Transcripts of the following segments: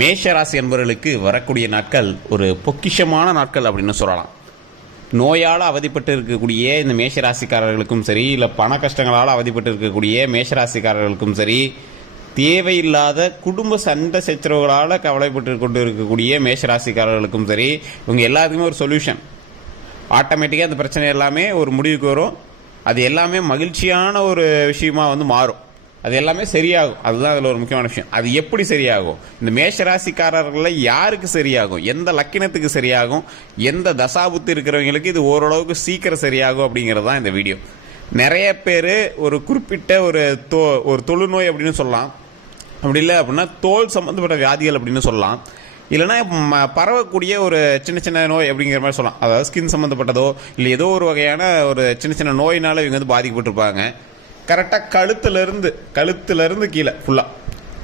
மேஷராசி என்பவர்களுக்கு வரக்கூடிய நாட்கள் ஒரு பொக்கிஷமான நாட்கள் அப்படின்னு சொல்லலாம். நோயால் அவதிப்பட்டு இருக்கக்கூடிய இந்த மேஷராசிக்காரர்களுக்கும் சரி, இல்லை பண கஷ்டங்களால் அவதிப்பட்டு இருக்கக்கூடிய மேஷராசிக்காரர்களுக்கும் சரி, தேவையில்லாத குடும்ப சண்டை சச்சரவுகளால் கவலைப்பட்டு கொண்டு இருக்கக்கூடிய மேஷராசிக்காரர்களுக்கும் சரி, இவங்க எல்லாத்துக்குமே ஒரு சொல்யூஷன். ஆட்டோமேட்டிக்காக அந்த பிரச்சனை எல்லாமே ஒரு முடிவுக்கு வரும். அது எல்லாமே மகிழ்ச்சியான ஒரு விஷயமா மாறும். அது எல்லாமே சரியாகும். அதுதான் அதில் ஒரு முக்கியமான விஷயம். அது எப்படி சரியாகும்? இந்த மேஷராசிக்காரர்களில் யாருக்கு சரியாகும், எந்த லக்கினத்துக்கு சரியாகும், எந்த தசாபுத்தி இருக்கிறவங்களுக்கு இது ஓரளவுக்கு சீக்கிரம் சரியாகும் அப்படிங்கிறது தான் இந்த வீடியோ. நிறைய பேர் ஒரு குறிப்பிட்ட ஒரு தொழுநோய் அப்படின்னு சொல்லலாம், அப்படி இல்லை அப்படின்னா தோல் சம்மந்தப்பட்ட வியாதிகள் அப்படின்னு சொல்லலாம், இல்லைன்னா பரவக்கூடிய ஒரு சின்ன சின்ன நோய் அப்படிங்கிற மாதிரி சொல்லலாம். அதாவது ஸ்கின் சம்மந்தப்பட்டதோ இல்லை ஏதோ ஒரு வகையான ஒரு சின்ன சின்ன நோயினால் இவங்க பாதிக்கப்பட்டிருப்பாங்க. கரெக்டாக கழுத்துலேருந்து கீழே ஃபுல்லாக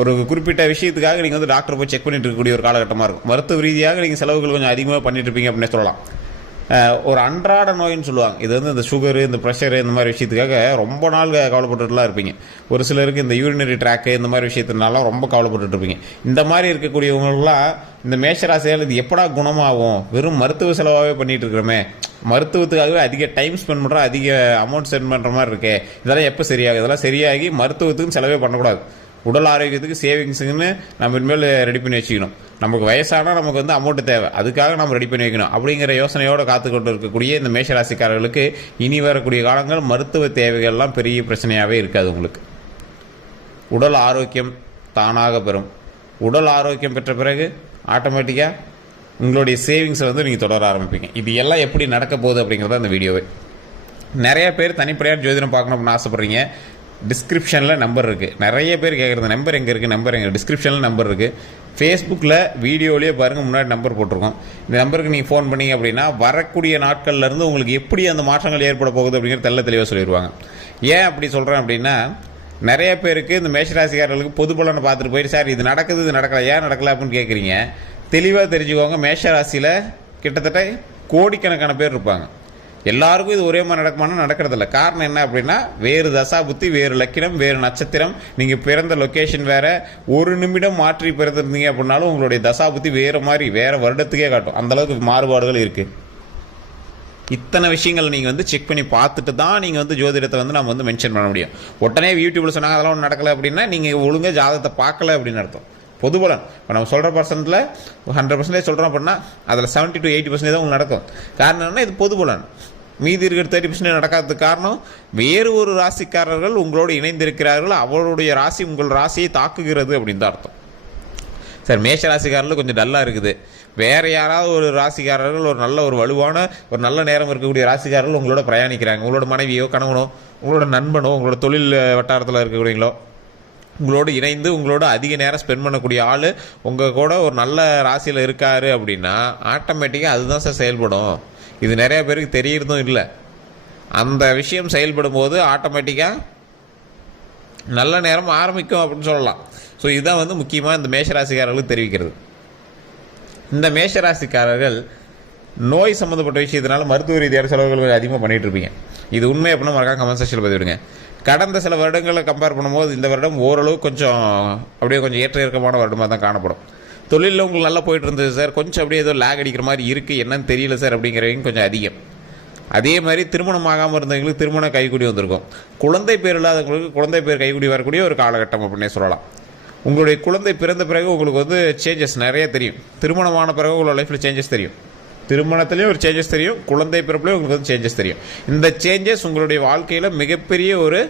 ஒரு குறிப்பிட்ட விஷயத்துக்காக நீங்கள் டாக்டர் போய் செக் பண்ணிட்டு இருக்கக்கூடிய ஒரு காலகட்டமாக இருக்கும். மருத்துவ ரீதியாக நீங்கள் செலவுகள் கொஞ்சம் அதிகமாக பண்ணிட்டு இருப்பீங்க அப்படின்னு சொல்லலாம். ஒரு அன்றாட நோயின்னு சொல்லுவாங்க. இது இந்த சுகரு, இந்த ப்ரெஷரு, இந்த மாதிரி விஷயத்துக்காக ரொம்ப நாள் கவலைப்பட்டுலாம் இருப்பீங்க. ஒரு சிலருக்கு இந்த யூரினரி ட்ராக்கு, இந்த மாதிரி விஷயத்தினால ரொம்ப கவலைப்பட்டு இருப்பீங்க. இந்த மாதிரி இருக்கக்கூடியவங்களாம் இந்த மேஷராசியால் இது எப்படா குணமாகும், வெறும் மருத்துவ செலவாகவே பண்ணிட்டு இருக்கிறோமே, மருத்துவத்துக்காகவே அதிக டைம் ஸ்பெண்ட் பண்ணுறோம், அதிக அமௌண்ட் ஸ்பெண்ட் பண்ணுற மாதிரி இருக்கே, இதெல்லாம் எப்போ சரியாகும்? இதெல்லாம் சரியாகி மருத்துவத்துக்கும் செலவே பண்ணக்கூடாது. உடல் ஆரோக்கியத்துக்கு சேவிங்ஸுன்னு நம்ம இனிமேல் ரெடி பண்ணி வச்சுக்கணும். நமக்கு வயசானால் நமக்கு அமௌண்ட்டு தேவை, அதுக்காக நம்ம ரெடி பண்ணி வைக்கணும் அப்படிங்கிற யோசனையோடு காத்துக்கொண்டு இருக்கக்கூடிய இந்த மேஷராசிக்காரர்களுக்கு இனி வரக்கூடிய காலங்கள் மருத்துவ தேவைகள்லாம் பெரிய பிரச்சனையாகவே இருக்காது. உங்களுக்கு உடல் ஆரோக்கியம் தானாக பெறும். உடல் ஆரோக்கியம் பெற்ற பிறகு ஆட்டோமேட்டிக்காக உங்களுடைய சேவிங்ஸை நீங்கள் தொடர ஆரம்பிப்பீங்க. இது எல்லாம் எப்படி நடக்க போகுது அப்படிங்கிறத அந்த வீடியோவே. நிறைய பேர் தனிப்படையாக ஜோதிடம் பார்க்கணும் அப்படின்னு ஆசைப்பட்றீங்க. டிஸ்கிரிப்ஷனில் நம்பர் இருக்குது. நிறைய பேர் கேட்குறது நம்பர் எங்கே இருக்குது, நம்பர் எங்கே, டிஸ்கிரிப்ஷனில் நம்பர் இருக்குது. ஃபேஸ்புக்கில் வீடியோலேயே பாருங்கள், முன்னாடி நம்பர் போட்டிருக்கோம். இந்த நம்பருக்கு நீங்கள் ஃபோன் பண்ணிங்க அப்படின்னா வரக்கூடிய நாட்கள்லேருந்து உங்களுக்கு எப்படி அந்த மாற்றங்கள் ஏற்பட போகுது அப்படிங்கிறது தெளிவாக சொல்லிடுவாங்க. ஏன் அப்படி சொல்கிறேன் அப்படின்னா, நிறைய பேருக்கு இந்த மேஷராசிக்காரர்களுக்கு பொது பலனை பார்த்துட்டு போயிட்டு சார் இது நடக்குது, இது நடக்கலை, ஏன் நடக்கலை அப்படின்னு கேட்குறீங்க. தெளிவாக தெரிஞ்சுக்கோங்க, மேஷராசியில் கிட்டத்தட்ட கோடிக்கணக்கான பேர் இருப்பாங்க. எல்லாருக்கும் இது ஒரே மாதிரி நடக்குமானா நடக்கிறதில்ல. காரணம் என்ன அப்படின்னா, வேறு தசா புத்தி, வேறு லக்கினம், வேறு நட்சத்திரம், நீங்கள் பிறந்த லொக்கேஷன் வேறு. ஒரு நிமிடம் மாற்றி பிறந்திருந்தீங்க அப்படின்னாலும் உங்களுடைய தசா புத்தி வேறு மாதிரி, வேறு வருடத்துக்கே காட்டும். அந்தளவுக்கு மாறுபாடுகள் இருக்குது. இத்தனை விஷயங்கள் நீங்கள் செக் பண்ணி பார்த்துட்டு தான் நீங்கள் ஜோதிடத்தை நம்ம மென்ஷன் பண்ண முடியும். உடனே யூடியூப்பில் சொன்னாங்க அதெல்லாம் ஒன்றும் நடக்கலை அப்படின்னா நீங்கள் ஒழுங்காக ஜாதகத்தை பார்க்கல அப்படின்னு அர்த்தம். பொது பலன் இப்போ நம்ம சொல்கிற பர்சன்ட்டில் 100% சொல்கிறோம் அப்படின்னா அதில் 70 to 80% தான் உங்களுக்கு நடக்கும். காரணம் என்ன, இது பொது பலன். மீதி இருக்கிற 30% நடக்காததுக்கு காரணம் வேறு ஒரு ராசிக்காரர்கள் உங்களோடு இணைந்திருக்கிறார்கள், அவருடைய ராசி உங்கள் ராசியை தாக்குகிறது அப்படின்னு தான் அர்த்தம். சார் மேஷ ராசிக்காரர்கள் கொஞ்சம் டல்லாக இருக்குது, வேறு யாராவது ஒரு ராசிக்காரர்கள் ஒரு நல்ல ஒரு வலுவான ஒரு நல்ல நேரம் இருக்கக்கூடிய ராசிக்காரர்கள் உங்களோட பிரயாணிக்கிறாங்க. உங்களோட மனைவியோ கணவனோ உங்களோட நண்பனோ உங்களோட தொழில் வட்டாரத்தில் இருக்கக்கூடியங்களோ உங்களோடு இணைந்து உங்களோட அதிக நேரம் ஸ்பெண்ட் பண்ணக்கூடிய ஆள் உங்கள் கூட ஒரு நல்ல ராசியில் இருக்காரு அப்படின்னா ஆட்டோமேட்டிக்காக அதுதான் சார் செயல்படும். இது நிறைய பேருக்கு தெரியறதும் இல்லை. அந்த விஷயம் செயல்படும் போது ஆட்டோமேட்டிக்காக நல்ல நேரம் ஆரம்பிக்கும் அப்படின்னு சொல்லலாம். ஸோ இதுதான் முக்கியமாக இந்த மேஷராசிக்காரர்களுக்கு தெரிவிக்கிறது. இந்த மேஷராசிக்காரர்கள் நோய் சம்மந்தப்பட்ட விஷயத்தினால மருத்துவ ரீதியான செலவுகள் அதிகமாக பண்ணிகிட்டு இருப்பீங்க. இது உண்மை அப்படின்னா மறக்காம கமெண்ட் செக்ஷனில் பதிவிடுங்க. கடந்த சில வருடங்களை கம்பேர் பண்ணும்போது இந்த வருடம் ஓரளவு கொஞ்சம் கொஞ்சம் ஏற்ற இறக்கமான வருடமாக தான் காணப்படும். தொழிலில் உங்களுக்கு நல்லா போயிட்டு இருந்தது சார், கொஞ்சம் அப்படியே ஏதோ லேக் அடிக்கிற மாதிரி இருக்குது, என்னன்னு தெரியல சார் அப்படிங்கிறவங்க கொஞ்சம் அதிகம். அதே மாதிரி திருமணம் ஆகாமல் இருந்தவங்களுக்கு திருமணம் கைக்கூடி வந்திருக்கும். குழந்தை பேர் இல்லாதவங்களுக்கு குழந்தை பேர் கைக்கூடி வரக்கூடிய ஒரு காலகட்டம் அப்படின்னே சொல்லலாம். உங்களுடைய குழந்தை பிறந்த பிறகு உங்களுக்கு சேஞ்சஸ் நிறைய தெரியும். திருமணமான பிறகு உங்களோட லைஃப்பில் சேஞ்சஸ் தெரியும். திருமணத்துலேயும் ஒரு சேஞ்சஸ் தெரியும், குழந்தை பிறப்புலேயும் உங்களுக்கு சேஞ்சஸ் தெரியும். இந்த சேஞ்சஸ் உங்களுடைய வாழ்க்கையில் மிகப்பெரிய ஒரு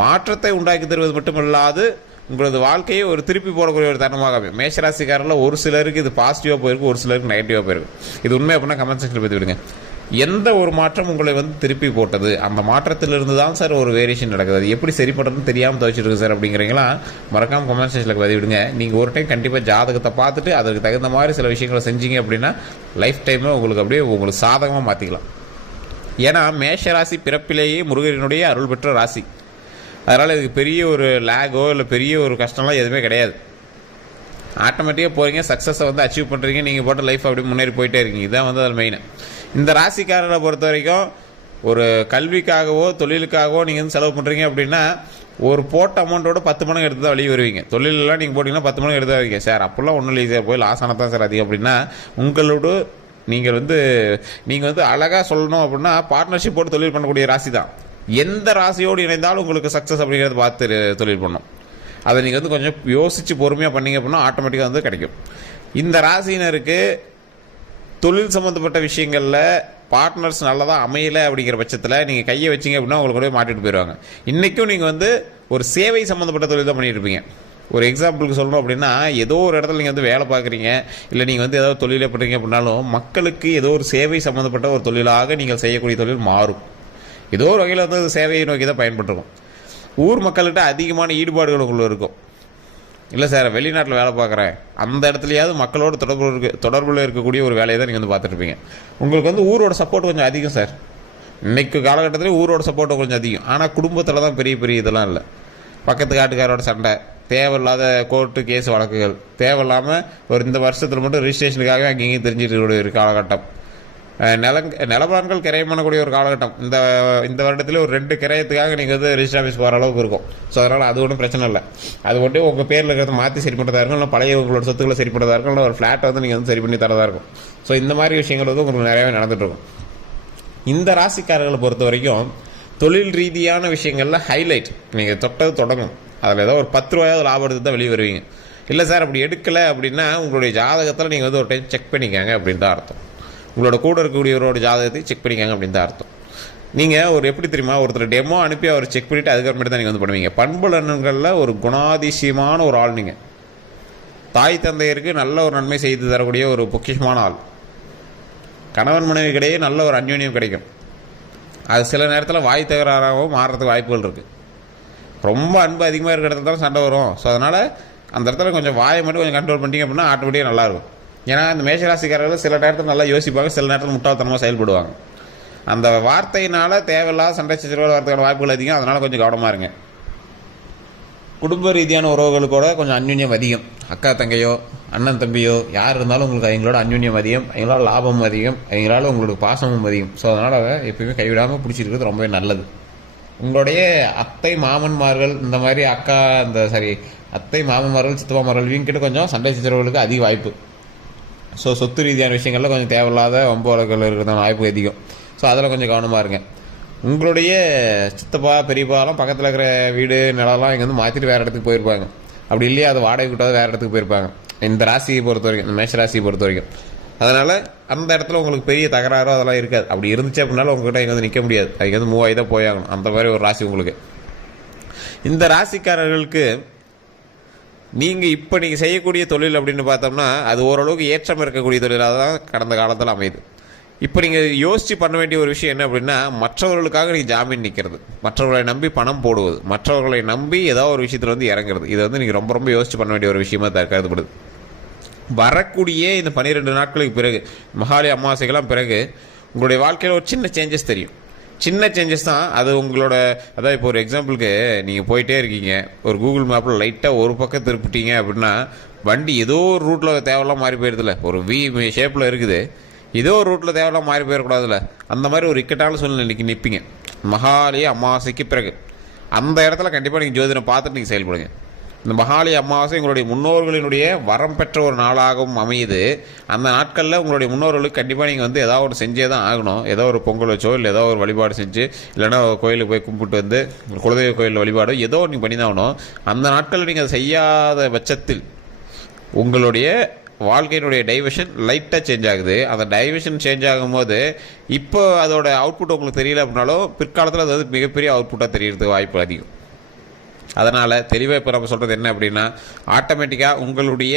மாற்றத்தை உண்டாக்கி தருவது மட்டுமில்லாது உங்களது வாழ்க்கையை ஒரு திருப்பி போடக்கூடிய ஒரு தருணமாக அமையும். மேஷராசிக்காரில் ஒரு சிலருக்கு இது பாசிட்டிவாக போயிருக்கு, ஒரு சிலருக்கு நெகட்டிவாக போயிருக்கு. இது உண்மை அப்படின்னா கமெண்ட் செக்ஷனில் பற்றி விடுங்க. எந்த ஒரு மாற்றம் உங்களை திருப்பி போட்டது, அந்த மாற்றத்திலிருந்து தான் சார் ஒரு வேரியேஷன் நடக்குது, அது எப்படி சரி பண்ணுறதுன்னு தெரியாமல் துவைச்சிருக்கு சார் அப்படிங்கிறீங்களா மறக்காமல் கமெண்ட் செக்ஷனில் பதிவிடுங்க. நீங்கள் ஒரு டைம் கண்டிப்பாக ஜாதகத்தை பார்த்துட்டு அதுக்கு தகுந்த மாதிரி சில விஷயங்களை செஞ்சீங்க அப்படின்னா லைஃப் டைமில் உங்களுக்கு சாதகமாக மாற்றிக்கலாம். ஏன்னா மேஷராசி பிறப்பிலேயே முருகனுடைய அருள் பெற்ற ராசி. அதனால் இதுக்கு பெரிய ஒரு லேகோ இல்லை பெரிய ஒரு கஷ்டம்லாம் எதுவுமே கிடையாது. ஆட்டோமேட்டிக்காக போகிறீங்க, சக்ஸஸை அச்சீவ் பண்ணுறீங்க, நீங்கள் போட்ட லைஃப் அப்படி முன்னேறி போயிட்டே இருக்கீங்க. இதுதான் அதில் மெயின். இந்த ராசிக்காரரை பொறுத்த வரைக்கும் ஒரு கல்விக்காகவோ தொழிலுக்காகவோ நீங்கள் வந்து செலவு பண்ணுறீங்க அப்படின்னா ஒரு போட்ட அமௌண்ட்டோட 10 மடங்கு எடுத்து தான் வெளியே வருவீங்க. தொழிலெலாம் நீங்கள் போட்டிங்கன்னா 10 மடங்கு எடுத்து தான் வருவீங்க. சார் அப்படிலாம் ஒன்றும் இல்லை சார், போய் லாஸ் ஆனால் தான் சார் அதிகம் அப்படின்னா உங்களோட நீங்கள் வந்து அழகாக சொல்லணும் அப்படின்னா பார்ட்னர்ஷிப் போட்டு தொழில் பண்ணக்கூடிய ராசி தான். எந்த ராசியோடு இணைந்தாலும் உங்களுக்கு சக்ஸஸ் அப்படிங்கிறத பார்த்து தொழில் பண்ணணும். அதை நீங்கள் வந்து கொஞ்சம் யோசித்து பொறுமையாக பண்ணீங்க அப்படின்னா ஆட்டோமேட்டிக்காக வந்து கிடைக்கும். இந்த ராசியினருக்கு தொழில் சம்மந்தப்பட்ட விஷயங்களில் பார்ட்னர்ஸ் நல்லதாக அமையலை அப்படிங்கிற பட்சத்தில் நீங்கள் கையை வச்சிங்க அப்படின்னா உங்களுக்கு கூட மாட்டிட்டு போயிடுவாங்க. இன்றைக்கும் நீங்கள் வந்து ஒரு சேவை சம்மந்தப்பட்ட தொழில் தான் பண்ணிட்டு இருப்பீங்க. ஒரு எக்ஸாம்பிளுக்கு சொல்லணும் அப்படின்னா, ஏதோ ஒரு இடத்துல நீங்கள் வந்து வேலை பார்க்குறீங்க, இல்லை நீங்கள் வந்து ஏதாவது தொழிலே பண்ணுறீங்க அப்படின்னாலும் மக்களுக்கு ஏதோ ஒரு சேவை சம்மந்தப்பட்ட ஒரு தொழிலாக நீங்கள் செய்யக்கூடிய தொழில் மாறும். ஏதோ ஒரு வகையில் வந்து சேவையை நோக்கி தான் பயன்பட்டுருக்கும். ஊர் மக்கள்கிட்ட அதிகமான ஈடுபாடுகள் உங்களுக்கு இருக்கும். இல்லை சார் வெளிநாட்டில் வேலை பார்க்குறேன், அந்த இடத்துலையாவது மக்களோட தொடர்பில் இருக்கக்கூடிய ஒரு வேலையை தான் நீங்கள் வந்து பார்த்துருப்பீங்க. உங்களுக்கு வந்து ஊரோட சப்போர்ட் கொஞ்சம் அதிகம் சார். இன்றைக்கு காலகட்டத்தில் ஊரோட சப்போர்ட் கொஞ்சம் அதிகம். ஆனால் குடும்பத்தில் தான் பெரிய பெரிய இதெல்லாம் இல்லை. பக்கத்து காட்டுக்காரோட சண்டை, தேவையில்லாத கோர்ட்டு கேஸ் வழக்குகள், தேவையில்லாமல் ஒரு இந்த வருஷத்தில் மட்டும் ரிஜிஸ்ட்ரேஷனுக்காக அங்கேயும் தெரிஞ்சுட்டு ஒரு காலகட்டம், நிலபலன்கள் கிரையம் பண்ணக்கூடிய ஒரு காலகட்டம். இந்த வருடத்தில் ஒரு 2 கிரயத்துக்காக நீங்கள் வந்து ரிஜிஸ்டர் ஆஃபீஸ் போகிற அளவுக்கு இருக்கும். ஸோ அதனால் அது ஒன்றும் பிரச்சனை இல்லை. அது மட்டும் உங்கள் பேரில் இருக்கிறத மாற்றி சரி பண்ணுறதா இருக்கும், இல்லை பழைய உங்களோட சொத்துக்களை சரி பண்ணுறதா இருக்கும், இல்லை ஒரு ஃப்ளாட்டை வந்து நீங்கள் வந்து சரி பண்ணி தரதா இருக்கும். ஸோ இந்த மாதிரி விஷயங்கள் வந்து உங்களுக்கு நிறையவே நடந்துகிட்ருக்கும். இந்த ராசிக்காரர்களை பொறுத்த வரைக்கும் தொழில் ரீதியான விஷயங்களில் ஹைலைட் நீங்கள் தொட்டது தொடங்கும். அதில் ஏதோ ஒரு 10 ரூபாயாவது லாபம் எடுத்து தான் வெளியே வருவீங்க. இல்லை சார் அப்படி எடுக்கலை அப்படின்னா உங்களுடைய ஜாதகத்தில் நீங்கள் வந்து ஒரு டைம் செக் பண்ணிக்காங்க அப்படின்னு தான் அர்த்தம். உங்களோட கூட இருக்கக்கூடியவரோட ஜாதகத்தை செக் பண்ணிக்காங்க அப்படின்னு தான் அர்த்தம். நீங்கள் ஒரு எப்படி தெரியுமா, ஒருத்தர் டெமோ அனுப்பி அவர் செக் பண்ணிவிட்டு அதுக்கப்புறமேட்டு தான் நீங்கள் வந்து பண்ணுவீங்க. பண்புலன்களில் ஒரு குணாதிசயமான ஒரு ஆள் நீங்கள். தாய் தந்தையருக்கு நல்ல ஒரு நன்மை செய்து தரக்கூடிய ஒரு பொக்கிஷமான ஆள். கணவன் மனைவிக்கிடையே நல்ல ஒரு அந்யோன்யம் கிடைக்கும். அது சில நேரத்தில் வாய் தகராறாகவும் மாறுறதுக்கு வாய்ப்புகள் இருக்குது. ரொம்ப அன்பு அதிகமாக இருக்கிற இடத்துல தான் சண்டை வரும். ஸோ அதனால் அந்த இடத்துல கொஞ்சம் வாயை மட்டும் கொஞ்சம் கண்ட்ரோல் பண்ணிட்டீங்க அப்படின்னா ஆட்டோமேட்டிக்காக நல்லாயிருக்கும். ஏன்னா இந்த மேஷராசிக்காரர்கள் சில நேரத்தில் நல்லா யோசிப்பாங்க, சில நேரத்தில் முட்டாள்தனமாக செயல்படுவாங்க. அந்த வார்த்தையினால் தேவையில்லாத சண்டை சச்சரவுகள் வரதுக்கான வாய்ப்புகள் அதிகம். அதனால் கொஞ்சம் கவனமாக இருங்க. குடும்ப ரீதியான உறவுகளுக்கூட கொஞ்சம் அந்யுன்யம் அதிகம். அக்கா தங்கையோ அண்ணன் தம்பியோ யார் இருந்தாலும் உங்களுக்கு அவங்களோட அந்யுன்யம் அதிகம், அவங்களால லாபமும் அதிகம், அவங்களால உங்களுக்கு பாசமும் அதிகம். ஸோ அதனால் எப்பயுமே கைவிடாமல் பிடிச்சிருக்கிறது ரொம்பவே நல்லது. உங்களுடைய அத்தை மாமன்மார்கள் இந்த மாதிரி அத்தை மாமன்மார்கள் சித்தப்பாமார்கள் இவங்கிட்ட கொஞ்சம் சண்டை சச்சரவுகளுக்கு அதிக வாய்ப்பு. ஸோ சொத்து ரீதியான விஷயங்களில் கொஞ்சம் தேவையில்லாத வம்பு வழக்குகள் இருக்கிறதான வாய்ப்பு அதிகம். ஸோ அதில் கொஞ்சம் கவனமாக இருங்க. உங்களுடைய சித்தப்பா பெரியப்பாலாம் பக்கத்தில் இருக்கிற வீடு நிலம்லாம் இங்கே வந்து மாற்றிட்டு வேறு இடத்துக்கு போயிருப்பாங்க. அப்படி இல்லையா அது வாடகை விட்டாவது வேறு இடத்துக்கு போயிருப்பாங்க. இந்த ராசியை பொறுத்த வரைக்கும், இந்த மேஷ ராசியை பொறுத்த வரைக்கும். அதனால் அந்த இடத்துல உங்களுக்கு பெரிய தகராறோ அதெல்லாம் இருக்காது. அப்படி இருந்துச்சு அப்படின்னாலும் உங்கள்கிட்ட இங்கே வந்து நிற்க முடியாது. அதுக்கு வந்து மூவ் ஆகி தான் போயாகணும். அந்த மாதிரி ஒரு ராசி உங்களுக்கு. இந்த ராசிக்காரர்களுக்கு நீங்கள் இப்போ நீங்கள் செய்யக்கூடிய தொழில் அப்படின்னு பார்த்தோம்னா அது ஓரளவுக்கு ஏற்றம் இருக்கக்கூடிய தொழிலாக தான் கடந்த காலத்தில் அமையுது. இப்போ நீங்கள் யோசித்து பண்ண வேண்டிய ஒரு விஷயம் என்ன அப்படின்னா, மற்றவர்களுக்காக நீங்கள் ஜாமீன் நிற்கிறது, மற்றவர்களை நம்பி பணம் போடுவது, மற்றவர்களை நம்பி ஏதாவது ஒரு விஷயத்தில் வந்து இறங்குறது. இதை வந்து நீங்கள் ரொம்ப ரொம்ப யோசித்து பண்ண வேண்டிய ஒரு விஷயமா கருதப்படுது. வரக்கூடிய இந்த 12 நாட்களுக்கு பிறகு, மகாலி அமாவாசைக்கெல்லாம் பிறகு உங்களுடைய வாழ்க்கையில் ஒரு சின்ன சேஞ்சஸ் தெரியும். சின்ன சேஞ்சஸ் தான் அது. உங்களோட அதாவது இப்போ ஒரு எக்ஸாம்பிளுக்கு நீங்கள் போயிட்டே இருக்கீங்க, ஒரு கூகுள் மேப்பில் லைட்டாக ஒரு பக்கம் திருப்பிட்டீங்க அப்படின்னா வண்டி ஏதோ ஒரு ரூட்டில் தேவையெல்லாம் மாறி போயிடுதுல. ஒரு வி ஷேப்பில் இருக்குது, ஏதோ ஒரு ரூட்டில் தேவையெல்லாம் மாறி போயிடக்கூடாதுல்ல. அந்த மாதிரி ஒரு இக்கட்டான சூழ்நிலைக்கு நிற்பீங்க மகாலி அமாவாசைக்கு பிறகு. அந்த இடத்துல கண்டிப்பாக நீங்கள் ஜோதிடம் பார்த்துட்டு நீங்கள் செயல்படுங்க. இந்த மகாலி அமாவாசை உங்களுடைய முன்னோர்களினுடைய வரம் பெற்ற ஒரு நாளாகவும் அமையுது. அந்த நாட்களில் உங்களுடைய முன்னோர்களுக்கு கண்டிப்பாக நீங்கள் வந்து ஏதாவது ஒன்று செஞ்சே தான் ஆகணும். ஏதோ ஒரு பொங்கல் வச்சோ இல்லை ஏதோ ஒரு வழிபாடு செஞ்சு, இல்லைன்னா கோயிலுக்கு போய் கும்பிட்டு வந்து குலதெய்வ கோயில் வழிபாடோ ஏதோ நீங்கள் பண்ணி தான் ஆகணும். அந்த நாட்களில் நீங்கள் அதை செய்யாத பட்சத்தில் உங்களுடைய வாழ்க்கையினுடைய டைவர்ஷன் லைட்டாக சேஞ்ச் ஆகுது. அந்த டைவர்ஷன் சேஞ்ச் ஆகும்போது இப்போ அதோட அவுட்புட் உங்களுக்கு தெரியல அப்படின்னாலும் பிற்காலத்தில் அது வந்து மிகப்பெரிய அவுட்புட்டாக தெரியறதுக்கு வாய்ப்பு அதிகம். அதனால் தெளிவாக இப்போ நம்ம சொல்கிறது என்ன அப்படின்னா, ஆட்டோமேட்டிக்காக உங்களுடைய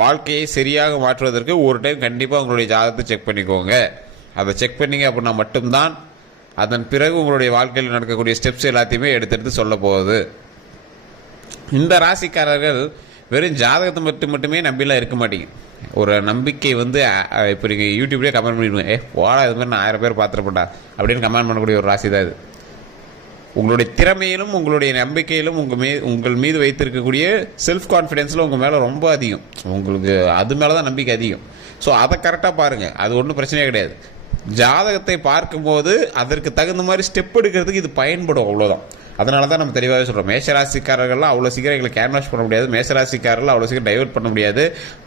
வாழ்க்கையை சரியாக மாற்றுவதற்கு ஒரு டைம் கண்டிப்பாக உங்களுடைய ஜாதகத்தை செக் பண்ணிக்கோங்க. அதை செக் பண்ணிங்க அப்படின்னா மட்டும்தான் அதன் பிறகு உங்களுடைய வாழ்க்கையில் நடக்கக்கூடிய ஸ்டெப்ஸ் எல்லாத்தையுமே எடுத்து சொல்ல போகுது. இந்த ராசிக்காரர்கள் வெறும் ஜாதகத்தை மட்டுமே நம்பிலாம் இருக்க மாட்டீங்க. ஒரு நம்பிக்கை வந்து இப்போ நீங்கள் யூடியூப்லேயே கமெண்ட் பண்ணிடுவேன், போடா இது மாதிரி நான் 1000 பேர் பார்த்துருப்பேன்டா அப்படின்னு கமெண்ட் பண்ணக்கூடிய ஒரு ராசி தான் இது. உங்களுடைய திறமையிலும் உங்களுடைய நம்பிக்கையிலும் உங்கள் மீது வைத்திருக்கக்கூடிய செல்ஃப் கான்ஃபிடென்ஸில் உங்கள் மேலே ரொம்ப அதிகம். உங்களுக்கு அது மேலே தான் நம்பிக்கை அதிகம். ஸோ அதை கரெக்டாக பாருங்கள், அது ஒன்றும் பிரச்சனையே கிடையாது. ஜாதகத்தை பார்க்கும்போது அதற்கு தகுந்த மாதிரி ஸ்டெப் எடுக்கிறதுக்கு இது பயன்படும், அவ்வளோதான். அதனால தான் நம்ம தெளிவாகவே சொல்கிறோம், மேஷராசிக்காரர்கள்லாம் அவ்வளோ சீக்கிரம் எங்களை கேன்வாஷ் பண்ண முடியாது, மேஷராசிக்காரர்கள் அவ்வளோ சீக்கிரம் டைவர்ட் பண்ண முடியாது,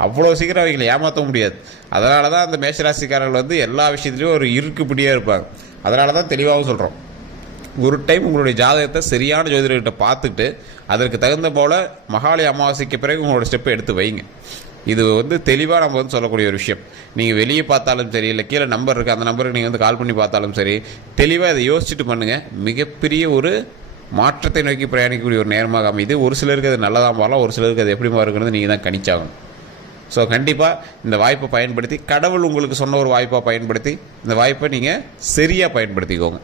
அவ்வளோ சீக்கிரம் அவங்களை ஏமாற்ற முடியாது. அதனால தான் அந்த மேஷராசிக்காரர்கள் வந்து எல்லா விஷயத்துலையும் ஒரு இருக்குப்படியாக இருப்பாங்க. அதனால தான் தெளிவாகவும் சொல்கிறோம், ஒரு டைம் உங்களுடைய ஜாதகத்தை சரியான ஜோதிடர்கிட்ட பார்த்துட்டு அதற்கு தகுந்த போல் மகாலய அமாவாசைக்கு பிறகு உங்களோட ஸ்டெப்பை எடுத்து வைங்க. இது வந்து தெளிவாக நம்ம வந்து சொல்லக்கூடிய ஒரு விஷயம். நீங்கள் வெளியே பார்த்தாலும் சரி, இல்லை கீழே நம்பர் இருக்குது, அந்த நம்பருக்கு நீங்கள் வந்து கால் பண்ணி பார்த்தாலும் சரி, தெளிவாக இதை யோசிச்சுட்டு பண்ணுங்கள். மிகப்பெரிய ஒரு மாற்றத்தை நோக்கி பிரயாணிக்கக்கூடிய ஒரு நேரமாக அமைது. ஒரு சிலருக்கு அது நல்லதாக மாறலாம், ஒரு சிலருக்கு அது எப்படிமா இருக்குன்னு நீங்கள் தான் கணிச்சாகணும். ஸோ கண்டிப்பாக இந்த வாய்ப்பை பயன்படுத்தி, கடவுள் உங்களுக்கு சொன்ன ஒரு வாய்ப்பாக பயன்படுத்தி இந்த வாய்ப்பை நீங்கள் சரியாக பயன்படுத்திக்கோங்க.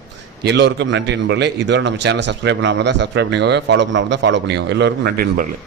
எல்லோருக்கும் நன்றி நண்பர்களே. இதுவரை நம்ம சேனலை சப்ஸ்கிரைப் பண்ணாமல் தான் சப்ஸ்கிரைப் பண்ணிக்கோங்க, ஃபாலோ பண்ணாமல் தான் ஃபாலோ பண்ணிக்கோங்க. எல்லோருக்கும் நன்றி நண்பர்களே.